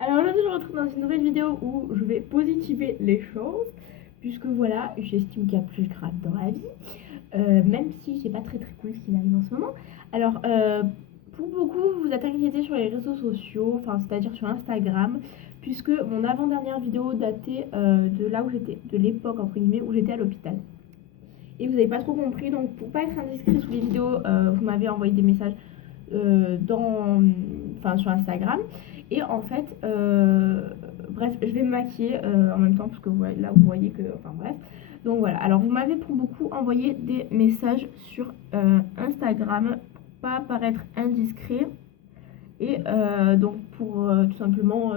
Alors aujourd'hui, je me retrouve dans une nouvelle vidéo où je vais positiver les choses, puisque voilà, j'estime qu'il y a plus grave dans la vie, même si c'est pas très très cool ce qui m'arrive en ce moment. Alors, pour beaucoup, vous vous êtes inquiétés sur les réseaux sociaux, enfin, c'est-à-dire sur Instagram, puisque mon avant-dernière vidéo datait de là où j'étais, de l'époque entre guillemets où j'étais à l'hôpital. Et vous n'avez pas trop compris, donc pour pas être indiscret sous les vidéos, vous m'avez envoyé des messages sur Instagram. Et en fait, bref, je vais me maquiller en même temps parce que là vous voyez que, enfin bref. Donc voilà. Alors vous m'avez pour beaucoup envoyé des messages sur Instagram pour pas paraître indiscret et donc pour tout simplement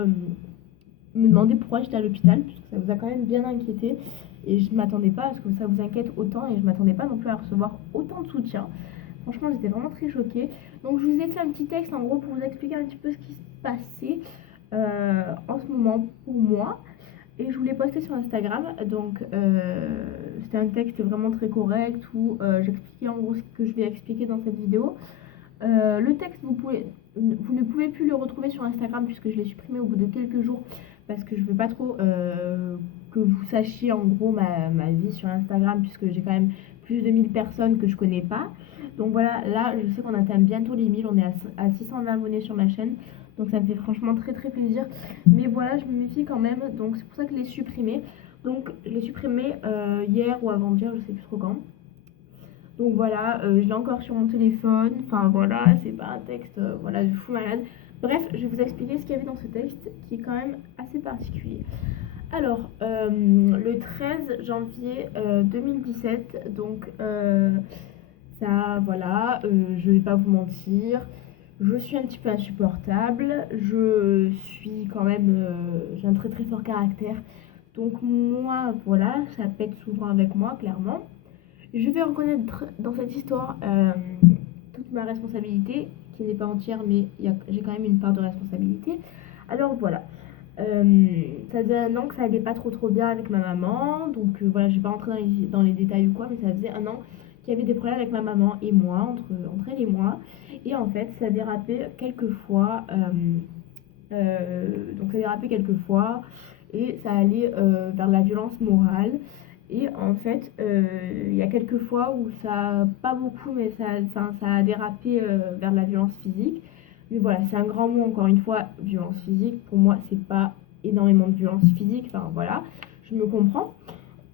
me demander pourquoi j'étais à l'hôpital puisque ça vous a quand même bien inquiété et je m'attendais pas à ce que ça vous inquiète autant et je m'attendais pas non plus à recevoir autant de soutien. Franchement, j'étais vraiment très choquée. Donc, je vous ai fait un petit texte en gros pour vous expliquer un petit peu ce qui se passait en ce moment pour moi. Et je vous l'ai posté sur Instagram. Donc, c'était un texte vraiment très correct où j'expliquais en gros ce que je vais expliquer dans cette vidéo. Le texte, vous ne pouvez plus le retrouver sur Instagram puisque je l'ai supprimé au bout de quelques jours parce que je veux pas trop que vous sachiez en gros ma vie sur Instagram puisque j'ai quand même plus de 1000 personnes que je connais pas. Donc voilà, là je sais qu'on atteint bientôt les 1000, on est à 620 abonnés sur ma chaîne. Donc ça me fait franchement très très plaisir. Mais voilà, je me méfie quand même, donc c'est pour ça que je l'ai supprimé. Donc je l'ai supprimé hier ou avant-hier, je sais plus trop quand. Donc voilà, je l'ai encore sur mon téléphone. Enfin voilà, c'est pas un texte voilà, de fou malade. Bref, je vais vous expliquer ce qu'il y avait dans ce texte qui est quand même assez particulier. Alors, le 13 janvier 2017, donc ça, voilà, je vais pas vous mentir, je suis un petit peu insupportable, je suis quand même, j'ai un très très fort caractère, donc moi, voilà, ça pète souvent avec moi, clairement. Je vais reconnaître dans cette histoire toute ma responsabilité, qui n'est pas entière, mais j'ai quand même une part de responsabilité. Alors voilà, ça faisait un an que ça allait pas trop bien avec ma maman, donc voilà, je vais pas rentrer dans les détails ou quoi, mais ça faisait un an qu'il y avait des problèmes avec ma maman et moi, entre elle et moi, et en fait ça dérapait quelques fois, donc ça dérapait quelques fois, et ça allait vers la violence morale. Et en fait, il y a quelques fois où ça, pas beaucoup, mais ça a dérapé vers la violence physique. Mais voilà, c'est un grand mot, encore une fois, violence physique. Pour moi, c'est pas énormément de violence physique. Enfin voilà, je me comprends.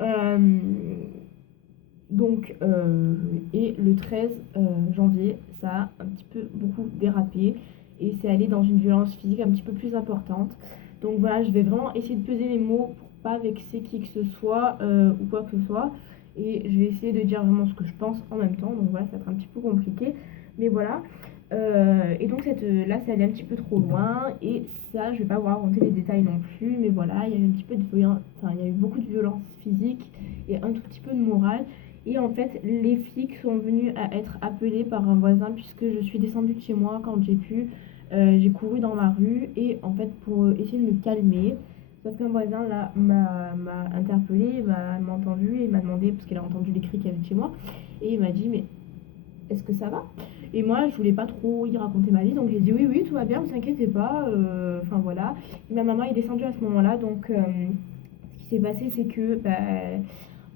Euh, et le 13 janvier, ça a un petit peu beaucoup dérapé. Et c'est allé dans une violence physique un petit peu plus importante. Donc voilà, je vais vraiment essayer de peser les mots pour pas vexer qui que ce soit ou quoi que ce soit. Et je vais essayer de dire vraiment ce que je pense en même temps. Donc voilà, ça va être un petit peu compliqué. Mais voilà. Et donc là, ça allait un petit peu trop loin. Et ça, je vais pas vous raconter les détails non plus. Mais voilà, il y a eu un petit peu de violence. Enfin, il y a eu beaucoup de violence physique et un tout petit peu de morale. Et en fait, les flics sont venus à être appelés par un voisin puisque je suis descendue de chez moi quand j'ai pu. J'ai couru dans ma rue et en fait pour essayer de me calmer. Sauf qu'un voisin là m'a interpellée, m'a entendu et m'a demandé, parce qu'elle a entendu les cris qu'il y avait de chez moi, et il m'a dit mais est-ce que ça va? Et moi je voulais pas trop y raconter ma vie, donc j'ai dit oui oui tout va bien, vous inquiétez pas, enfin voilà. Et ma maman est descendue à ce moment-là, donc ce qui s'est passé c'est que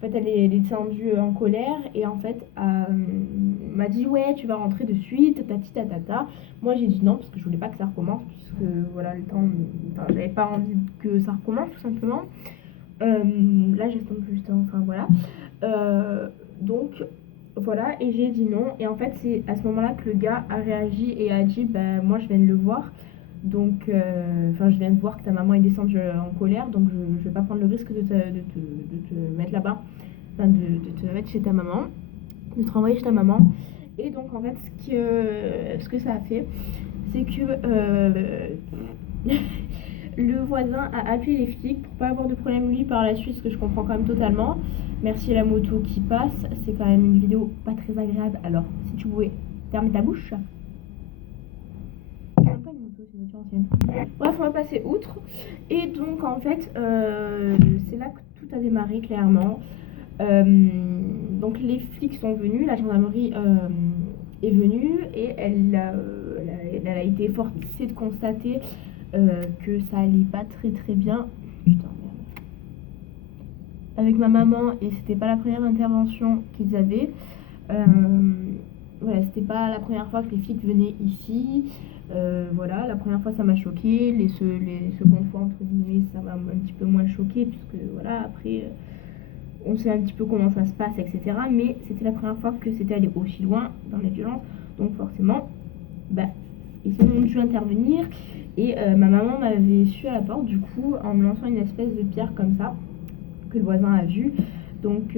en fait, elle est descendue en colère et en fait, m'a dit ouais, tu vas rentrer de suite, tati tatata. Moi, j'ai dit non parce que je voulais pas que ça recommence, puisque voilà, le temps, enfin, j'avais pas envie que ça recommence tout simplement. Là, j'estompe juste, enfin voilà. Donc voilà, et j'ai dit non. Et en fait, c'est à ce moment-là que le gars a réagi et a dit bah, moi, je viens de le voir. Donc, je viens de voir que ta maman est descendue en colère, donc je vais pas prendre le risque de te mettre là-bas, enfin de te mettre chez ta maman, de te renvoyer chez ta maman. Et donc, en fait, ce que ça a fait, c'est que le voisin a appelé les flics pour pas avoir de problème lui par la suite, ce que je comprends quand même totalement. Merci à la moto qui passe, c'est quand même une vidéo pas très agréable. Alors, si tu pouvais fermer ta bouche. C'est pas une moto, c'est une voiture ancienne. Bref, on va passer outre. Et donc, en fait, c'est là que tout a démarré clairement. Donc, les flics sont venus, la gendarmerie est venue et elle a été forcée de constater que ça allait pas très très bien. Putain, merde. Avec ma maman, et c'était pas la première intervention qu'ils avaient. Voilà, c'était pas la première fois que les flics venaient ici. Voilà, la première fois ça m'a choqué, les secondes fois entre guillemets ça m'a un petit peu moins choqué puisque voilà après on sait un petit peu comment ça se passe etc. Mais c'était la première fois que c'était allé aussi loin dans les violences, donc forcément bah ils ont dû intervenir et ma maman m'avait su à la porte du coup en me lançant une espèce de pierre comme ça que le voisin a vu. Donc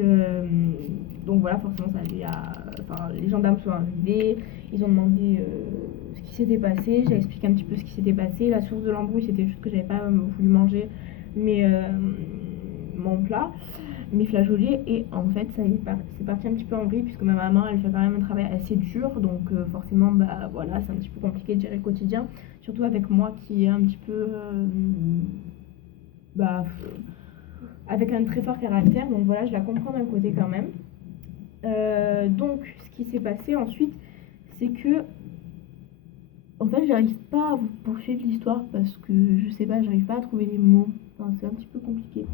voilà, forcément, ça avait enfin, les gendarmes sont arrivés, ils ont demandé ce qui s'était passé. J'ai expliqué un petit peu ce qui s'était passé. La source de l'embrouille, c'était juste que j'avais pas voulu manger mais, mon plat, mes flageolets. Et en fait, c'est parti un petit peu en vrille puisque ma maman, elle fait quand même un travail assez dur. Donc forcément, bah voilà, c'est un petit peu compliqué de gérer le quotidien. Surtout avec moi qui est un petit peu... bah avec un très fort caractère, donc voilà, je la comprends d'un côté quand même. Donc, ce qui s'est passé ensuite, c'est que, en fait, j'arrive pas à vous poursuivre l'histoire parce que, je sais pas, j'arrive pas à trouver les mots. Enfin, c'est un petit peu compliqué.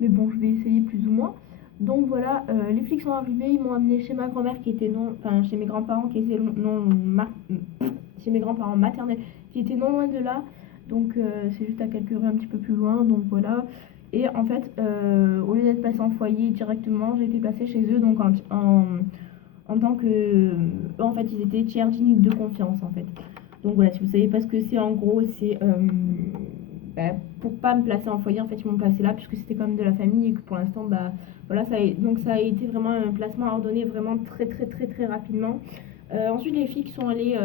Mais bon, je vais essayer plus ou moins. Donc voilà, les flics sont arrivés, ils m'ont amené chez ma grand-mère qui était non... Enfin, chez mes grands-parents qui étaient chez mes grands-parents maternels qui étaient non loin de là. Donc c'est juste à quelques rues un petit peu plus loin, donc voilà. Et en fait, au lieu d'être placée en foyer directement, j'ai été placée chez eux, donc en tant que... Eux, en fait, ils étaient tiers dignes de confiance, en fait. Donc voilà, si vous savez pas ce que c'est, en gros, c'est... Bah, pour pas me placer en foyer, en fait, ils m'ont placé là, puisque c'était quand même de la famille, et que pour l'instant, bah, voilà, donc ça a été vraiment un placement ordonné vraiment très, très, très, très rapidement. Ensuite, les filles qui sont allées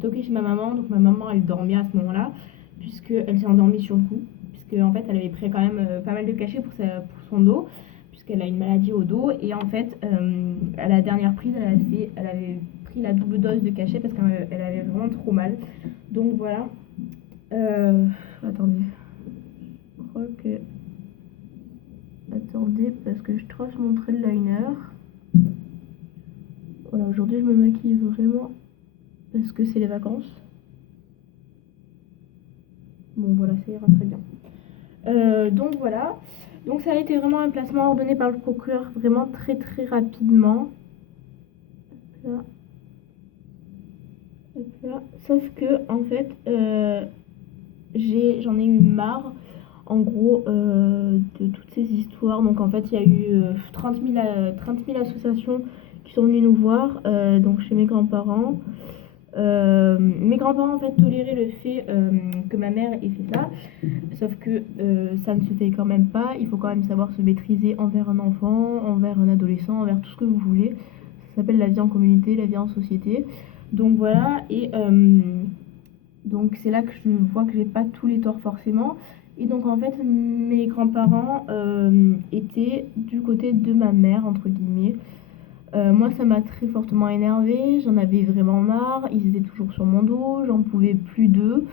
toquer chez ma maman, donc ma maman, elle dormait à ce moment-là, puisqu'elle s'est endormie sur le coup, puisque en fait, elle avait pris quand même pas mal de cachets pour son dos, puisqu'elle a une maladie au dos, et en fait, à la dernière prise, elle avait pris la double dose de cachet parce qu'elle avait vraiment trop mal. Donc voilà. Attendez. Je crois que... Attendez, parce que je trace mon trait de liner. Voilà, aujourd'hui je me maquille vraiment parce que c'est les vacances. Bon voilà, ça ira très bien. Donc voilà. Donc ça a été vraiment un placement ordonné par le procureur vraiment très très rapidement. Là. Là. Sauf que en fait, j'en ai eu marre en gros de toutes ces histoires. Donc en fait il y a eu 30 000 associations qui sont venues nous voir, donc chez mes grands-parents. Mes grands-parents en fait toléraient le fait que ma mère ait fait ça, sauf que ça ne se fait quand même pas. Il faut quand même savoir se maîtriser envers un enfant, envers un adolescent, envers tout ce que vous voulez. Ça s'appelle la vie en communauté, la vie en société. Donc voilà, et donc c'est là que je vois que j'ai pas tous les torts forcément. Et donc en fait mes grands-parents étaient du côté de ma mère entre guillemets. Moi ça m'a très fortement énervée, j'en avais vraiment marre, ils étaient toujours sur mon dos, j'en pouvais plus d'eux.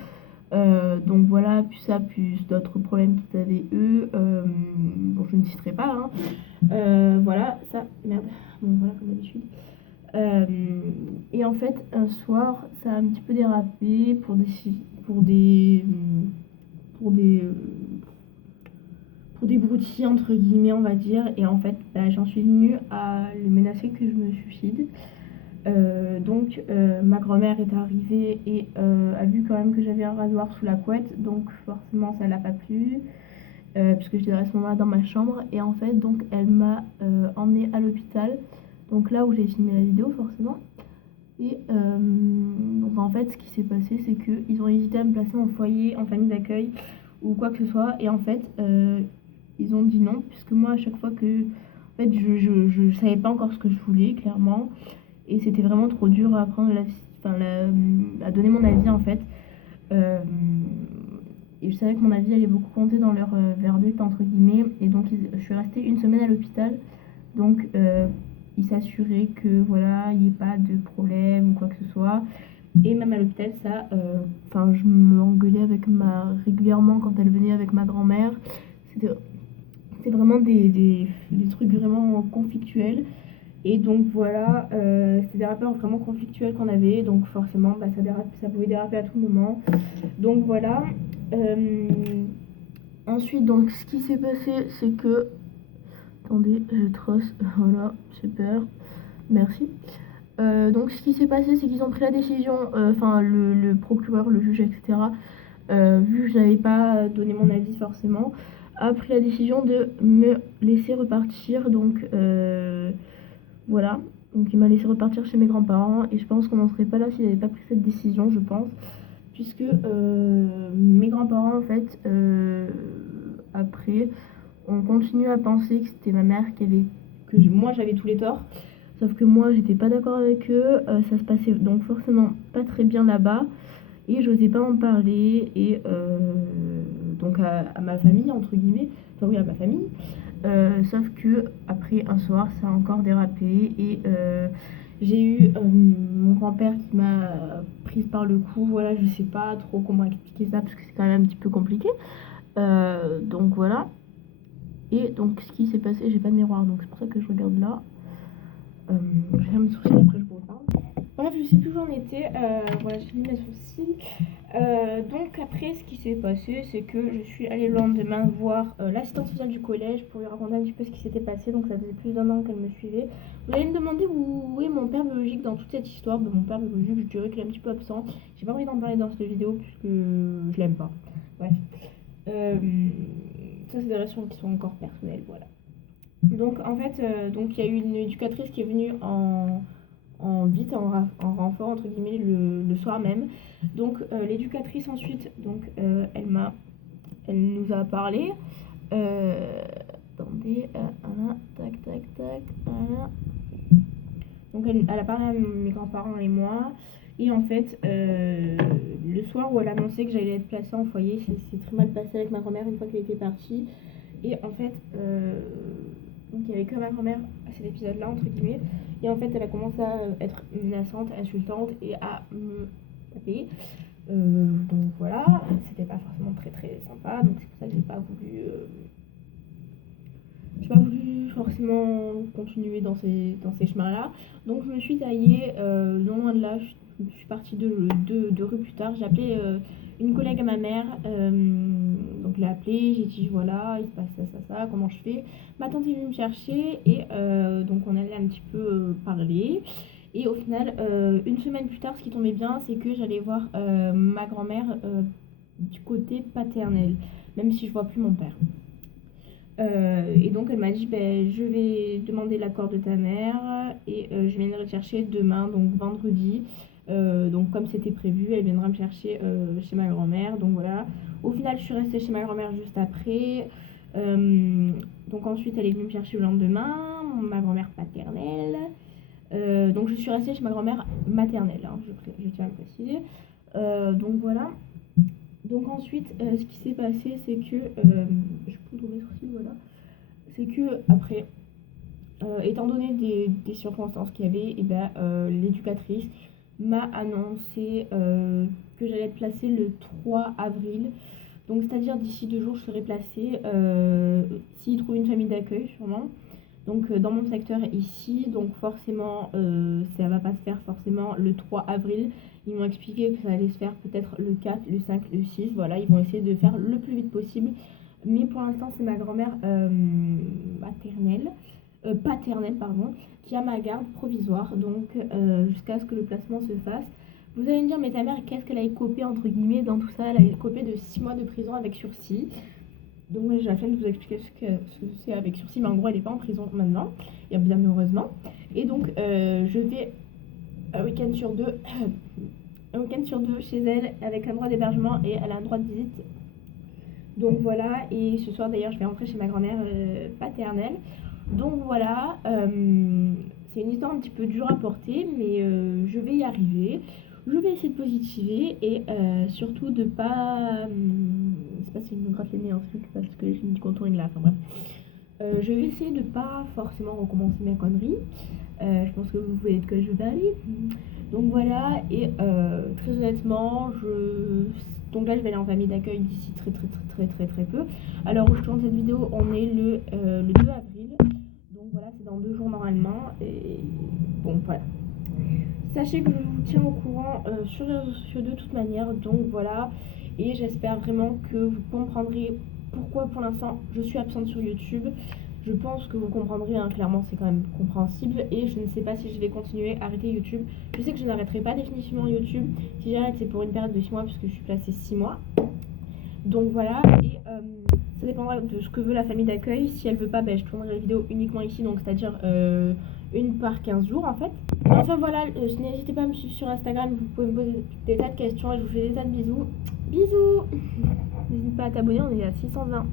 Donc voilà, puis ça, plus d'autres problèmes qu'ils avaient eux, bon je ne citerai pas, hein. Voilà, ça, merde, bon voilà comme d'habitude. Et en fait, un soir, ça a un petit peu dérapé pour des, pour des, pour des broutilles entre guillemets, on va dire. Et en fait, bah, j'en suis venue à les menacer que je me suicide. Donc ma grand-mère est arrivée et a vu quand même que j'avais un rasoir sous la couette, donc forcément ça l'a pas plu. Puisque j'étais à ce moment-là dans ma chambre et en fait donc elle m'a emmenée à l'hôpital, donc là où j'ai filmé la vidéo forcément. Et donc en fait ce qui s'est passé c'est qu'ils ont hésité à me placer en foyer, en famille d'accueil ou quoi que ce soit, et en fait ils ont dit non, puisque moi à chaque fois que en fait je savais pas encore ce que je voulais clairement, et c'était vraiment trop dur à prendre à donner mon avis en fait. Euh, et je savais que mon avis allait beaucoup compter dans leur verdict entre guillemets, et donc je suis restée une semaine à l'hôpital. Donc ils s'assuraient que voilà il n'y ait pas de problème ou quoi que ce soit. Et même à l'hôpital ça, enfin je m'engueulais avec régulièrement quand elle venait avec ma grand-mère. C'était vraiment des trucs vraiment conflictuels. Et donc voilà, c'était des rapports vraiment conflictuels qu'on avait, donc forcément bah, ça pouvait déraper à tout moment. Donc voilà, Ensuite, donc, ce qui s'est passé, c'est que... Attendez, je trosse. Voilà, super. Merci. Donc, ce qui s'est passé, c'est qu'ils ont pris la décision, enfin, le procureur, le juge, etc., vu que je n'avais pas donné mon avis forcément, a pris la décision de me laisser repartir. Donc, voilà. Donc, il m'a laissé repartir chez mes grands-parents. Et je pense qu'on n'en serait pas là s'il n'avait pas pris cette décision, je pense. Puisque mes grands-parents, en fait, après, on continue à penser que c'était ma mère qui avait... moi, j'avais tous les torts. Sauf que moi, j'étais pas d'accord avec eux. Ça se passait donc forcément pas très bien là-bas. Et j'osais pas en parler. Et donc à ma famille, entre guillemets. Enfin oui, à ma famille. Sauf que après un soir, ça a encore dérapé. Et j'ai eu mon grand-père qui m'a prise par le cou. Voilà, je sais pas trop comment expliquer ça parce que c'est quand même un petit peu compliqué. Donc voilà. Et donc ce qui s'est passé, j'ai pas de miroir, donc c'est pour ça que je regarde là. Je vais faire mes sourcils, après je vous reparle. Bref, je sais plus où j'en étais. Voilà, j'ai mis mes sourcils. Donc après, ce qui s'est passé, c'est que je suis allée le lendemain voir l'assistante sociale du collège pour lui raconter un petit peu ce qui s'était passé. Donc ça faisait plus d'1 an qu'elle me suivait. Vous allez me demander où est mon père biologique dans toute cette histoire. Mon père biologique, je dirais qu'il est un petit peu absent. J'ai pas envie d'en parler dans cette vidéo puisque je l'aime pas. Bref. Ça, c'est des raisons qui sont encore personnelles, voilà. Donc en fait, donc il y a eu une éducatrice qui est venue en renfort entre guillemets le soir même. Donc l'éducatrice ensuite, donc elle nous a parlé. Attendez, voilà, tac tac tac, voilà. Donc elle a parlé à mes grands-parents et moi. Et en fait, le soir où elle annonçait que j'allais être placée en foyer, c'est très mal passé avec ma grand-mère une fois qu'elle était partie. Et en fait, donc il n'y avait que ma grand-mère à cet épisode-là, entre guillemets. Et en fait, elle a commencé à être menaçante, insultante et à me taper. Donc voilà, c'était pas forcément très très sympa. Donc c'est pour ça que j'ai pas voulu forcément continuer dans ces chemins-là. Donc je me suis taillée non loin de là. Je suis partie deux rues plus tard. J'ai appelé une collègue à ma mère. Donc je l'ai appelée, j'ai dit voilà, il se passe ça, comment je fais. Ma tante est venue me chercher et donc on allait un petit peu parler. Et au final, une semaine plus tard, ce qui tombait bien, c'est que j'allais voir ma grand-mère du côté paternel, même si je vois plus mon père. Et donc elle m'a dit je vais demander l'accord de ta mère et je viendrai te chercher demain, donc vendredi. Donc comme c'était prévu, elle viendra me chercher chez ma grand-mère. Donc voilà. Au final, je suis restée chez ma grand-mère juste après. Donc ensuite, elle est venue me chercher le lendemain, ma grand-mère paternelle. Donc je suis restée chez ma grand-mère maternelle, hein, je tiens à le préciser. Donc voilà. Donc ensuite, ce qui s'est passé, c'est que je poudre mes sourcils, voilà. C'est que après, étant donné des circonstances qu'il y avait, et l'éducatrice m'a annoncé que j'allais être placée le 3 avril. Donc c'est-à-dire d'ici 2 jours, je serai placée s'ils trouvent une famille d'accueil, sûrement. Donc dans mon secteur ici, donc forcément, ça va pas se faire forcément le 3 avril. Ils m'ont expliqué que ça allait se faire peut-être le 4, le 5, le 6. Voilà, ils vont essayer de faire le plus vite possible. Mais pour l'instant, c'est ma grand-mère paternelle, pardon, qui a ma garde provisoire. Donc jusqu'à ce que le placement se fasse. Vous allez me dire, mais ta mère, qu'est-ce qu'elle a écopé entre guillemets dans tout ça? Elle a écopé de 6 mois de prison avec sursis. Donc moi j'ai la flemme de vous expliquer ce que c'est avec sursis, mais en gros elle n'est pas en prison maintenant, et bien heureusement. Et donc je vais un week-end sur deux, chez elle avec un droit d'hébergement et elle a un droit de visite. Donc voilà, et ce soir d'ailleurs je vais rentrer chez ma grand-mère paternelle. Donc voilà, c'est une histoire un petit peu dure à porter, mais je vais y arriver. Je vais essayer de positiver et surtout de pas... c'est pas si je me gratte les nez un truc parce que j'ai mis du contouring là, enfin bref. Je vais essayer de pas forcément recommencer mes conneries. Je pense que vous voyez de quoi je veux parler. Donc voilà, et très honnêtement, donc là je vais aller en famille d'accueil d'ici très peu. Alors où je tourne cette vidéo, on est le 2 avril. Donc voilà, c'est dans 2 jours normalement. Et bon voilà. Sachez que je vous tiens au courant sur les réseaux sociaux de toute manière. Donc voilà. et j'espère vraiment que vous comprendrez pourquoi pour l'instant je suis absente sur YouTube. Je pense que vous comprendrez, hein, clairement c'est quand même compréhensible, et je ne sais pas si je vais continuer à arrêter YouTube. Je sais que je n'arrêterai pas définitivement YouTube. Si j'arrête, c'est pour une période de 6 mois puisque je suis placée 6 mois. Donc voilà, et ça dépendra de ce que veut la famille d'accueil. Si elle veut pas, je tournerai les vidéos uniquement ici, donc c'est-à-dire une par 15 jours en fait. Enfin voilà, n'hésitez pas à me suivre sur Instagram, vous pouvez me poser des tas de questions et je vous fais des tas de bisous. Bisous. N'hésite pas à t'abonner, on est à 620.